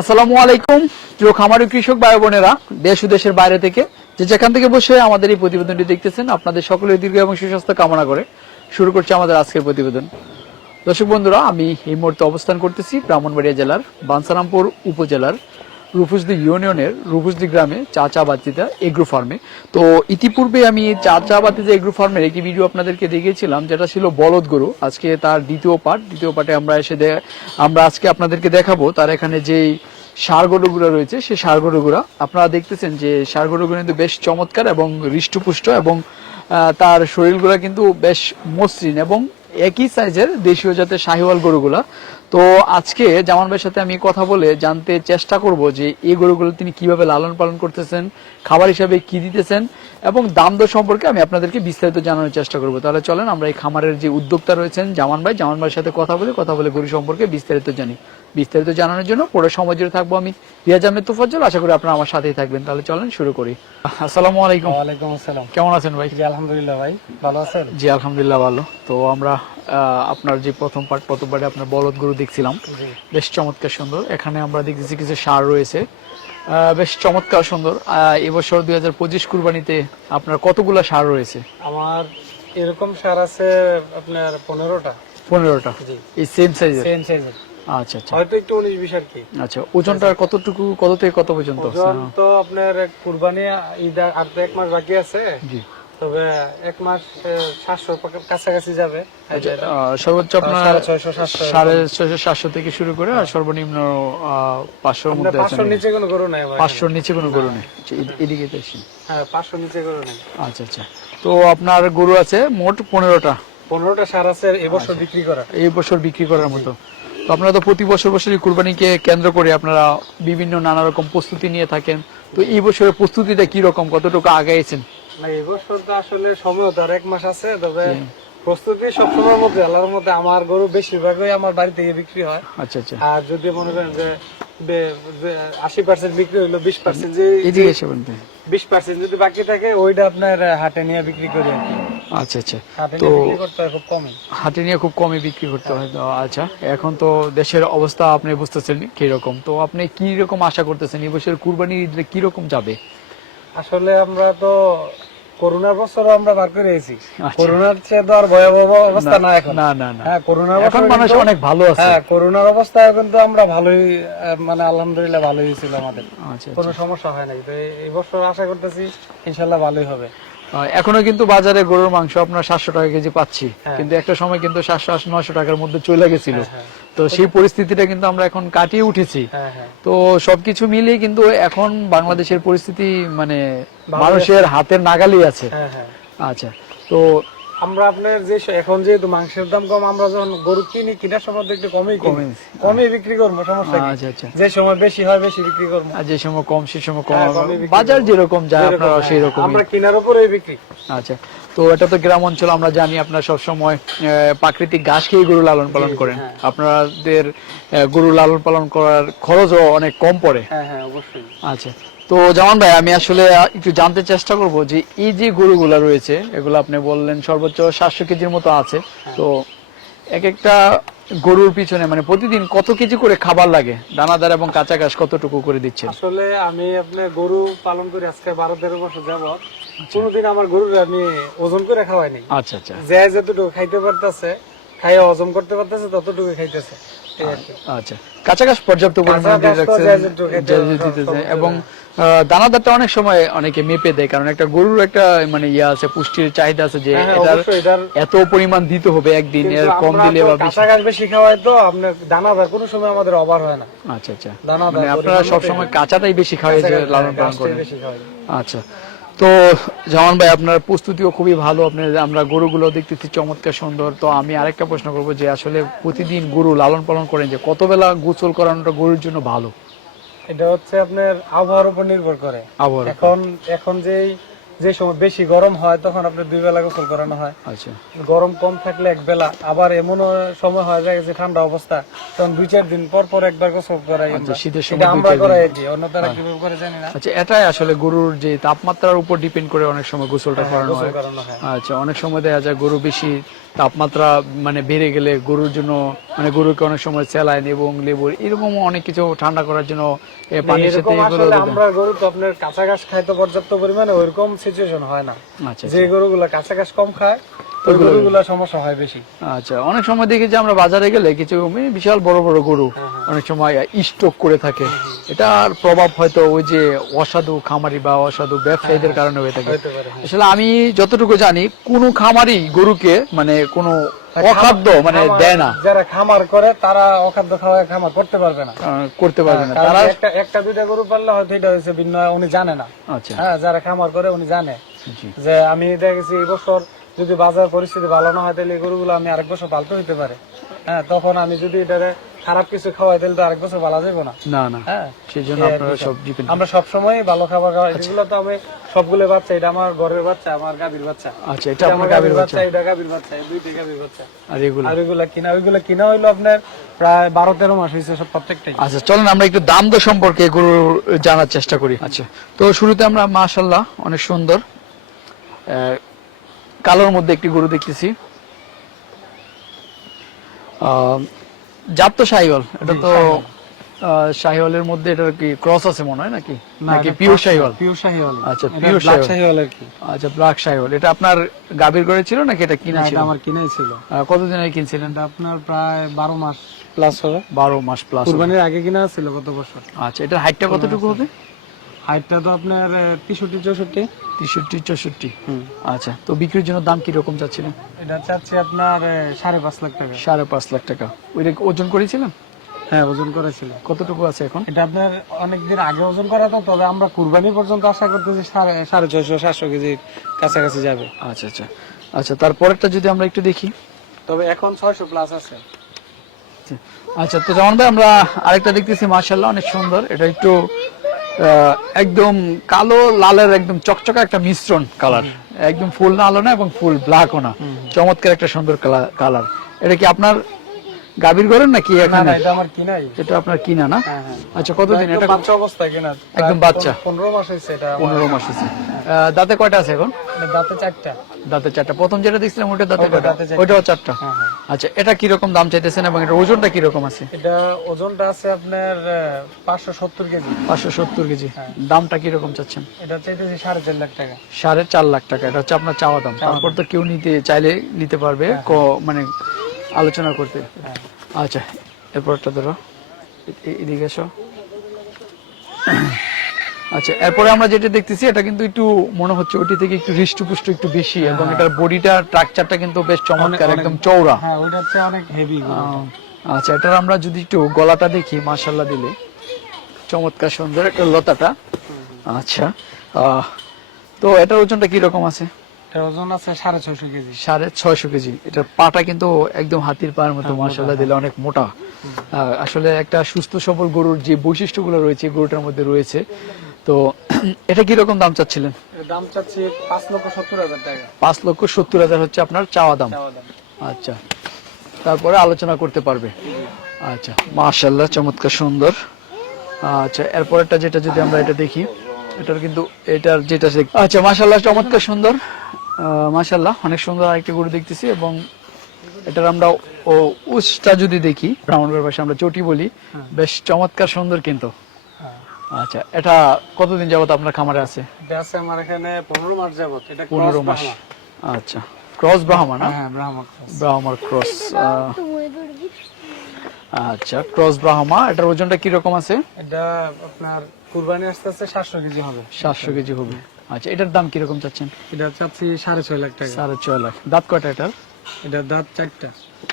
আসসালামু আলাইকুম প্রিয় খামারি কৃষক ভাই বোনেরা, দেশ ও দেশের বাইরে থেকে যে যেখান থেকে বসে আমাদের এই প্রতিবেদনটি দেখতেছেন, আপনাদের সকলের দীর্ঘ এবং সুস্বাস্থ্য কামনা করে শুরু করছি আমাদের আজকের প্রতিবেদন। দর্শক বন্ধুরা, আমি এই মুহূর্তে অবস্থান করতেছি ব্রাহ্মণবাড়িয়া জেলার বাঞ্ছারামপুর উপজেলার রূপসদি ইউনিয়নের রূপসদি গ্রামে চা বাতিদা এগ্রো ফার্মে। তো ইতিপূর্বে আমি চা বাতিদা এগ্রো ফার্মের একটি ভিডিও আপনাদেরকে দেখিয়েছিলাম, যেটা ছিল বলদ গরু। আজকে তার দ্বিতীয় পার্টে আমরা আজকে আপনাদেরকে দেখাবো তার এখানে যেই ষাঁড় গরুগুলো রয়েছে, সেই ষাঁড় গরুগুলো আপনারা দেখতেছেন যে ষাঁড় গরুগুলো কিন্তু বেশ চমৎকার এবং হৃষ্টপুষ্ট, এবং তার শরীরগুলো কিন্তু বেশ মসৃণ এবং একই সাইজের দেশীয় জাতের শাহিওয়াল গরুগুলা। তো আজকে জামান ভাইয়ের সাথে আমি কথা বলে জানতে চেষ্টা করব যে এই গরুগুলো তিনি কিভাবে লালন পালন করতেছেন, খাবার হিসাবে কি দিতেছেন, এবং দাম দর সম্পর্কে আমি আপনাদেরকে বিস্তারিত জানানোর চেষ্টা করব। তাহলে চলেন আমরা এই খামারের যে উদ্যোক্তা রয়েছেন জামান ভাইয়ের সাথে কথা বলে গরু সম্পর্কে বিস্তারিত জানানোর জন্য পুরো সময় জুড়ে থাকবো আমি রিয়াজ আহমেদ তোফাজ্জল। আশা করি আপনারা আমার সাথেই থাকবেন। তাহলে চলেন শুরু করি। আসসালামু আলাইকুম। ওয়ালাইকুম আসসালাম। কেমন আছেন ভাই? জি আলহামদুলিল্লাহ ভাই, ভালো আছেন? জি আলহামদুলিল্লাহ ভালো। তো আমরা আপনার যে প্রথমবারে আপনার বলদ গরু দেখছিলাম, বেশ চমৎকার সুন্দর। এখানে আমরা দেখতেছি কিছু ষাঁড় রয়েছে, বেশ চমৎকার সুন্দর। এবছর 2025 কুরবানিতে আপনার কতগুলা ষাঁড় রয়েছে? আমার এরকম সার আছে আপনার 15টা। 15টা? এই সেম সাইজের? সেম সাইজের। আচ্ছা আচ্ছা, হয়তো একটু 19-20 আর কি। আচ্ছা, ওজনটা কতটুকু, কত থেকে কত পর্যন্ত? ওজন তো আপনার কুরবানি ঈদ আর তো 1 মাস বাকি আছে। জি, তবে 1 মাস 700 কাছাকাছি যাবে। সর্বোচ্চ আপনার 650-700 থেকে শুরু করে আর সর্বনিম্ন 500 এর মধ্যে আছে। 500 নিচে কোনো গরু নাই ভাই। 500 নিচে কোনো গরু নেই। এদিকে তো আসি। হ্যাঁ, 500 নিচে গরু নেই। আচ্ছা আচ্ছা, তো আপনার গরু আছে মোট 15টা? 15টা সার আছে এবছর বিক্রি করা। এই বছর বিক্রি করার মতো। তো আপনারা তো প্রতি বছরই কুরবানিকে কেন্দ্র করে আপনারা বিভিন্ন নানা রকম প্রস্তুতি নিয়ে থাকেন। তো এই বছরের প্রস্তুতিটা কি রকম, কতটুকু আগাইছেন? না, এবছর তো আসলে সময় তো আর 1 মাস আছে। তবে প্রস্তুতি সবসময়ের মধ্যে আল্লাহর মধ্যে আমার গরু বেশিরভাগই আমার বাড়ি থেকে বিক্রি হয়। আচ্ছা আচ্ছা। আর যদি মনে করেন যে 80% বিক্রি হইলো, 20% যে 20% যদি বাকি থাকে ওইটা আপনার হাটে নিয়ে বিক্রি করি আর কি। আচ্ছা আচ্ছা, তো হাটে নিয়ে খুব কমই বিক্রি করতে হয়। আচ্ছা, এখন তো দেশের অবস্থা আপনি বুঝতেছেন কিরকম, তো আপনি কি রকম আশা করতেছেন এই বছর কুরবানি ঈদে কি রকম যাবে? আসলে আমরা তো করোনার বছর আমরা বার করে এসেছি। করোনার চেয়ে তো আর ভয়াবহ অবস্থা না এখন। না না না, হ্যাঁ, করোনার এখন মানুষ অনেক ভালো আছে। হ্যাঁ, করোনার অবস্থায় কিন্তু আমরা ভালোই, মানে আলহামদুলিল্লাহ ভালোই ছিল আমাদের। আচ্ছা, কোনো সমস্যা হয় নাই। তো এই বছর আশা করতেছি ইনশাআল্লাহ ভালোই হবে। এখনো কিন্তু বাজারে গরুর মাংস আপনার 700 টাকা কেজি পাচ্ছি, কিন্তু একটা সময় কিন্তু 700-900 টাকার মধ্যে চলে গেছিল। তো সেই পরিস্থিতিটা কিন্তু আমরা এখন কাটিয়ে উঠেছি। তো সবকিছু মিলিয়ে কিন্তু এখন বাংলাদেশের পরিস্থিতি মানে মানুষের হাতের নাগালই আছে। আচ্ছা, তো আমরা আপনার যে এখন যেহেতু মাংসের দাম কম, আমরা যখন গরু কিনার সময় একটু কমই বিক্রি করবো, সমস্যা কি? আচ্ছা আচ্ছা, যে সময় বেশি হয় বেশি বিক্রি করবো, আর যে সময় কম সে সময় কম। বাজার যেরকম যায় আপনারা সেই রকম, আমরা কেনার উপরেই বিক্রি। আচ্ছা, তো এটা তো গ্রাম অঞ্চল, আমরা জানি আপনারা সব সময় প্রাকৃতিক ঘাস খেয়ে গরু লালন পালন করেন। আপনাদের গরু লালন পালন করার খরচও অনেক কম পড়ে। হ্যাঁ হ্যাঁ, অবশ্যই। আচ্ছা, তো জামান ভাই আমি আসলে একটু জানতে চেষ্টা করব যে এই যে গরুগুলা রয়েছে, এগুলো আপনি বললেন সর্বোচ্চ 700 কেজির মতো আছে। তো এক একটা গরুর পিছনে মানে প্রতিদিন কত কেজি করে খাবার লাগে, দানাদার এবং কাঁচা ঘাস কতটুকু করে দিচ্ছেন? আসলে আমি আপনার গরু পালন করি আজকে 12-13 বছর যাবত। কোনোদিন আমার গরুর আমি ওজন করে খাওয়াই নাই। আচ্ছা আচ্ছা, যে যতটুকু খাইতে পারতেছে, খাইয়া হজম করতে পারতেছে, ততটুকু খাইতেছে। আচ্ছা, কাঁচা ঘাস পর্যাপ্ত পরিমাণে দিয়ে রাখছেন, এবং দানাদারটা অনেক সময় অনেকে মেপে দেয়, কারণ একটা গরুর একটা মানে ইয়া আছে, পুষ্টির চাহিদা আছে যে এটার এত পরিমাণ দিতে হবে একদিন, এর কম দিলে বা বেশি। কাঁচা ঘাস বেশি খাওয়ায় তো আপনার দানাদার কোনো সময় আমাদের অভাব হয় না। আচ্ছা আচ্ছা, মানে আপনারা সব সময় কাঁচাটাই বেশি খাওয়াই যে লালন পালন করেন। আচ্ছা, তো জামান ভাই আপনার প্রস্তুতিও খুবই ভালো, আমরা গরুগুলো দেখতেছি চমৎকার সুন্দর। তো আমি আরেকটা প্রশ্ন করবো যে আসলে প্রতিদিন গরু লালন পালন করেন, যে কত বেলা গোসল করানোটা গরুর জন্য ভালো? এটা হচ্ছে আপনার আবহাওয়ার উপর নির্ভর করে। এখন যে সময় বেশি গরম হয় তখন আপনার 2 বেলা গোসল করানো হয়। আচ্ছা, গরম কম থাকলে 1 বেলা। আবার এমন সময় হয় যায় যে ঠান্ডা অবস্থা, তখন 2-4 দিন পর একবার গোসল করাই। শীতের সময় আমরা করাই, অন্য তারা কিভাবে করে জানি না। আচ্ছা, এটাই আসলে গরুর যে তাপমাত্রার উপর ডিপেন্ড করে অনেক সময় গোসলটা করানো হয়। আচ্ছা, অনেক সময় দেখা যায় গরু বেশি তাপমাত্রা মানে বেড়ে গেলে গরুর জন্য মানে গরুকে অনেক সময় স্যালাইন এবং লেবু এরকম অনেক কিছু ঠান্ডা করার জন্য পানির সাথে এরকম এগুলো আসলে আমরা গরু তো আপনার কাঁচা ঘাস খাইতে পর্যাপ্ত পরিমাণে ওইরকম সিচুয়েশন হয় না। আচ্ছা যে গরুগুলা কাঁচা ঘাস কম খায় ওই গরুগুলা সমস্যা হয় বেশি। আচ্ছা, অনেক সময় দেখি যে আমরা বাজারে গেলে কিছু বিশাল বড় বড় গরু অনেক সময় স্টক করে থাকে, এটার প্রভাব হয়তো ওই যে অসাধু খামারি বা অসাধু ব্যবসায়ীদের কারণে হয়ে থাকে। হতে পারে। আসলে আমি যতটুকু জানি কোনো খামারি গরুকে মানে কোনো অখাদ্য মানে দেয় না, যারা খামার করে তারা অখাদ্য খাওয়ায় খামার করতে পারবে না, করতে পারবে না কারণ তারা। একটা দুইটা গরু পাললে হয়তো এটা হচ্ছে ভিন্ন, উনি জানে না। আচ্ছা, হ্যাঁ, যারা খামার করে উনি জানে জি। যে আমি দেখেছি এই বছর যদি বাজার পরিস্থিতি ভালো না হয় তাহলে এই গরুগুলো আমি আরেক বছর পালতে হইতে পারে। হ্যাঁ, তখন আমি যদি এটারে খারাপ কিছু খাওয়াই তাহলে তো আরেক বছর পালা যাবে না। না না, হ্যাঁ, সেই জন্য আপনারা সব ডিপেন্ড। আমরা সবসময় ভালো খাবার খাওয়াই। এগুলো তো আমি সবগুলো বাচ্চা, এটা আমার ঘরের বাচ্চা, আমার গাভীর বাচ্চা। আচ্ছা, এটা আমার গাভীর বাচ্চা, এটা গাভীর বাচ্চা, এই দুইটা গাভীর বাচ্চা। আর এগুলো ওইগুলা কিনা হইলো আপনার প্রায় 12-13 মাস হয়েছে সব প্রত্যেকটাই। আচ্ছা, চলেন আমরা একটু দাম দর সম্পর্কে গরু জানার চেষ্টা করি। আচ্ছা, তো শুরুতে আমরা মাশাআল্লাহ অনেক সুন্দর কালোর মধ্যে একটি গরু দেখতেছি। জাত তো শাহিওয়াল, এটা তো শাহিওয়ালের মধ্যে এটার কি ক্রস আছে মনে হয় নাকি, নাকি পিওর শাহিওয়াল? পিওর শাহিওয়াল। আচ্ছা, পিওর শাহিওয়াল আর কি। আচ্ছা, ব্ল্যাক শাহিওয়াল। এটা আপনার গাভীর ঘরে ছিল নাকি এটা কিনা ছিল? আমার কিনাই ছিল। কতদিন আগে কিনছিলেন? এটা আপনার প্রায় 12 মাস প্লাস হবে। 12 মাস প্লাস। কুরবানির আগে কিনা ছিল গত বছর। আচ্ছা, এটার হাইটটা কতটুকু হবে? হাইটটা তো আপনার 63-64। 63-64। আচ্ছা, তো বিক্রির জন্য দাম কি রকম চাচ্ছিলেন? এটা চাচ্ছি আপনার 5.5 লাখ টাকা। 5.5 লাখ টাকা। ওইটা ওজন করেছিলেন? হ্যাঁ, ওজন করেছিল। কতটুকু আছে এখন? এটা আপনার অনেকদিন আগে ওজন করা তো, তবে আমরা কুরবানি পর্যন্ত আশা করতেছি 650-700 কেজির কাছাকাছি যাবে। আচ্ছা আচ্ছা আচ্ছা, তারপরেরটা যদি আমরা একটু দেখি, তবে এখন 600 প্লাস আছে। আচ্ছা, তো যেমন ভাই আমরা আরেকটা দেখতেছি মাশাআল্লাহ অনেক সুন্দর। এটা একটু একদম কালো লালের একদম চকচকা একটা মিশ্রণ কালার, একদম ফুল না আলো না এবং ফুল ব্ল্যাকও না, চমৎকার একটা সুন্দর কালার। এটা কি আপনার গাভীর ঘরের নাকি এখানে? এটা আমার কিনাই। এটা আপনার কিনা না? হ্যাঁ হ্যাঁ। আচ্ছা, কতদিন? এটা বাচ্চা অবস্থায় কিনা, একদম বাচ্চা। 15 মাস হইছে। এটা 15 মাস হয়েছে। দাঁতে কয়টা আছে এখন? দাঁতে 4টা। দাঁতে 4টা। প্রথম যেটা দেখছিলাম ওটা দাঁতে কয়টা? দাঁতে 4টা। ওইটাও 4টা। হ্যাঁ হ্যাঁ। আচ্ছা, এটা কি রকম দাম চাইতেছেন এবং এটার ওজনটা কি রকম আছে? এটা ওজনটা আছে আপনার 570 কেজি। 570 কেজি। দামটা কি রকম চাচ্ছেন? এটা চাইতেছি 4.5 লাখ টাকা। 4.5 লাখ টাকা। এটা হচ্ছে আপনার চাওয়া দাম। তারপর তো কেউ নিতে চাইলে নিতে পারবে, মানে আলোচনা করতে। আচ্ছা, এরপরটা ধরো, এদিকে এসো। আচ্ছা, এরপরে আমরা যেটা দেখতেছি এটা কিন্তু একটু মনে হচ্ছে ওটি থেকে একটু হৃষ্টপুষ্ট একটু বেশি, এবং এটার বডিটা স্ট্রাকচারটা কিন্তু বেশ চমৎকার, একদম চওড়া। হ্যাঁ, ওইটা হচ্ছে অনেক হেভি। আচ্ছা, এটার আমরা যদি একটু গলাটা দেখি, মাশাআল্লাহ দিলে চমৎকার সুন্দর একটা লতাটা। আচ্ছা, তো এটার ওজনটা কি রকম আছে? এটার ওজন আছে 650 কেজি। 650 কেজি। এটার পাটা কিন্তু একদম হাতির পায়ের মতো, মাশাআল্লাহ দিলে অনেক মোটা। আসলে একটা সুস্থ সবল গরুর যে বৈশিষ্ট্যগুলো রয়েছে গরুটার মধ্যে রয়েছে। তো এটা কি রকম দাম চাচ্ছিলেন? এর দাম চাচ্ছি 5,70,000 টাকা। 5,70,000 হচ্ছে আপনার চাওয়া দাম। আচ্ছা, তারপরে আলোচনা করতে পারবে। আচ্ছা, মাশাআল্লাহ চমৎকার সুন্দর। আচ্ছা, এরপরেরটা যেটা যদি আমরা এটা দেখি, এটার কিন্তু এটার যেটা আচ্ছা, মাশাআল্লাহ চমৎকার সুন্দর। মাশাআল্লাহ অনেক সুন্দর আরেকটা গরু দেখতেছি, এবং এটার আমরা উসটা যদি দেখি, ব্রাহ্মণবাড়ির ভাষায় আমরা চটি বলি, বেশ চমৎকার সুন্দর কিন্তু। আচ্ছা, এটা কতদিন যাবত আপনার খামারে আছে? এটা আছে আমার এখানে 15 মাস যাবত। এটা 15 মাস। আচ্ছা, ক্রস ব্রাহ্মা না? হ্যাঁ, ব্রাহ্মার ক্রস। আচ্ছা, ক্রস ব্রাহ্মা। এটার ওজনটা কি রকম আছে? এটা আপনার কুরবানি আসতে 700 কেজি হবে। 700 কেজি হবে। আচ্ছা, এটার দাম কি রকম চাচ্ছেন? এটা চাচ্ছি 6.5 লাখ টাকা। 6.5 লাখ। দাঁত কয়টা এটার? এটা দাঁত 4টা।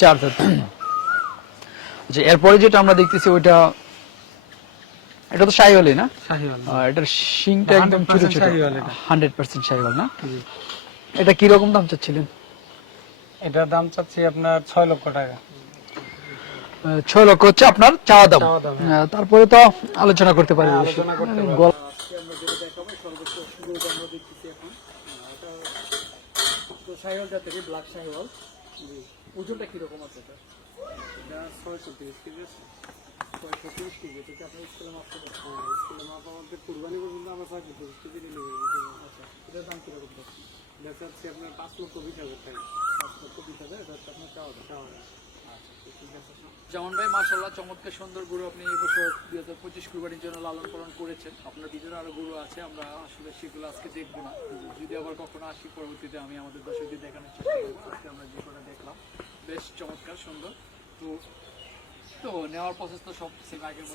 4 দাঁত। আচ্ছা, এরপরে যেটা আমরা দেখতেছি ওইটা, এটা তো শাহিওয়ালই না? শাহিওয়াল। এটার শিংটা একদম ছোট ছোট। 100% শাহিওয়াল না? জি। এটা কি রকম দাম চাচ্ছিলেন? এটার দাম চাচ্ছি আপনার 6 লক্ষ টাকা। 6 লক্ষ হচ্ছে আপনার চাওয়া দাম। তারপরে তো আলোচনা করতে পারি। ওজনটা কি রকম আছে এটা? এটা 630 কেজি আছে। 630 কেজি। এটা আপনার স্কুলে মাপ করতে হবে। স্কুলে মাপ আমাদের কুরবানি পর্যন্ত আমরা 630 কেজি ডেলিভারি দিতে হবে। আচ্ছা, এটার দাম কি রকম আছে? এটা চাচ্ছি আপনার 5,20,000 টাকা। 5,20,000। এটা হচ্ছে আপনার চাওয়া দাম। আচ্ছা, ঠিক আছে স্যার। যেমন ভাই মাশাআল্লাহ চমৎকার সুন্দর গরু আপনি এই বছর 2025 কুরবানির জন্য লালন পালন করেছেন। আপনার ভিতরে আরো গরু আছে, আমরা আসলে সেগুলো আজকে দেখবো না, যদি আবার কখনো আসি পরবর্তীতে আমি আমাদের দর্শকদের দেখানোর চেষ্টা করবো। আজকে আমরা যে কটা দেখলাম বেশ চমৎকার সুন্দর। তো তো নেওয়ার প্রসেস তো সব সেম আগের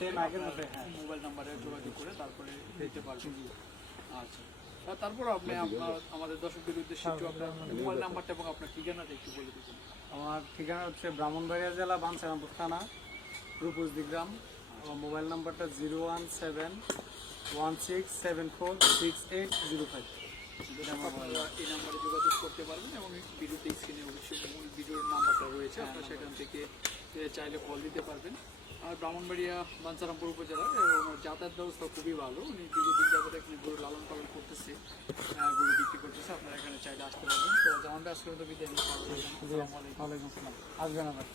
মধ্যে, হ্যাঁ। মোবাইল নাম্বারে যোগাযোগ করে তারপরে দিতে পারবেন। আচ্ছা, তারপর আপনি আমাদের দর্শকদের উদ্দেশ্যে একটু আপনার মোবাইল নাম্বারটা এবং আপনার ঠিকানাটা একটু বলে দিবেন। আমার ঠিকানা হচ্ছে ব্রাহ্মণবাড়িয়া জেলা বাঞ্ছারামপুর থানা, রূপসদি গ্রাম। আমার মোবাইল নাম্বারটা 01716746805। আপনারা এই নাম্বারে যোগাযোগ করতে পারবেন এবং ভিডিওতে স্ক্রিনে অবশ্যই মূল ভিডিওর নাম্বারটা রয়েছে, আপনারা সেখান থেকে চাইলে কল দিতে পারবেন। আর ব্রাহ্মণবাড়িয়া বাঞ্ছারামপুর উপজেলার ওনার যাতায়াত ব্যবস্থা খুবই ভালো, উনি দীর্ঘদিন যাবত এখানে গরু লালন পালন করতেছে, গরু বিক্রি করতেছে, আপনারা এখানে চাইলে আসতে পারবেন। তো যেমন আজকে মতো বিদায় নিই। আসসালামু আলাইকুম। ওয়ালাইকুম আসসালাম। আসবেন আবার।